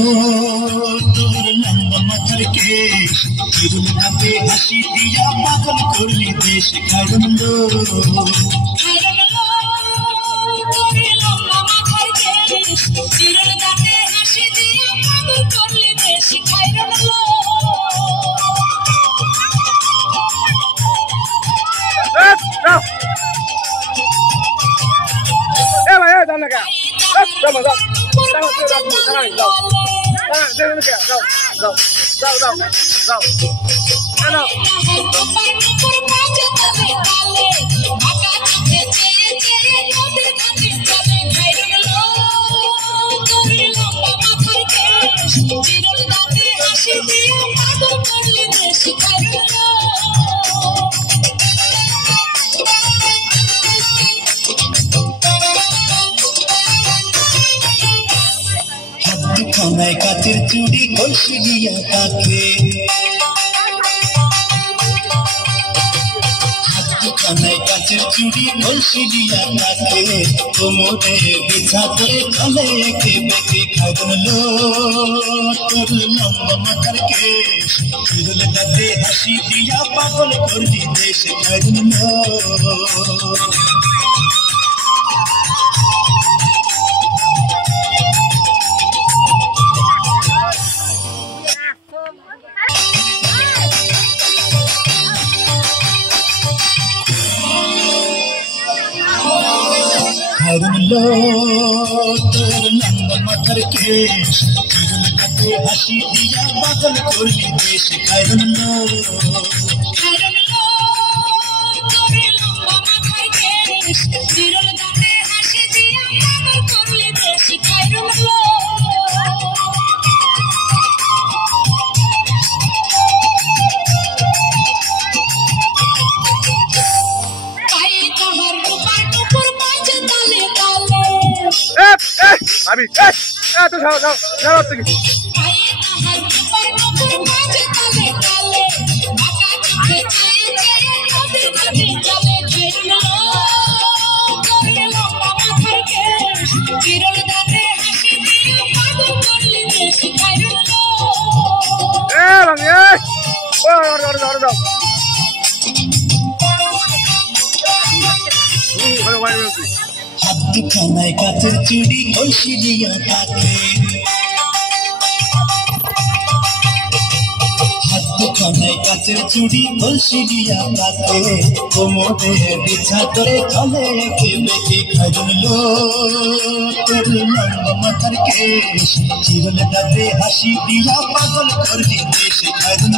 তোর লম্বা মাথার কেশ চিরুল হাতে হাসি দিয়া পাগল করলি দেশ খাইরুল খানায় কাচের চুড়ি কলসি দিয়া তাকে খানায় কাচের চুড়ি কলসি দিয়া তাকে কোমরে বিছা করে চলে একে বেঁকে খাইরুল তোর লম্বা মাথার কেশ চিরুল দাঁতে হাসি দিয়া পাগল করলি দেশ খাইরুল তোর লম্বা মাথার কেশ চিরুল দাঁতে হাসি দিয়া পাগল করলি দেশ Khairul Abi, tu salah lagi. Bang ya. Udah. খানায় কাচের চুড়ি কলসি দিয়া তাকে খানায় কাচের চুড়ি কলসি দিয়া তাকে কোমরে বিছা করে চলে একে বেঁকে খাইরুল তোর লম্বা মাথার কেশ চিরুল দাঁতে হাসি দিয়া পাগল করলি দেশ খাইরুল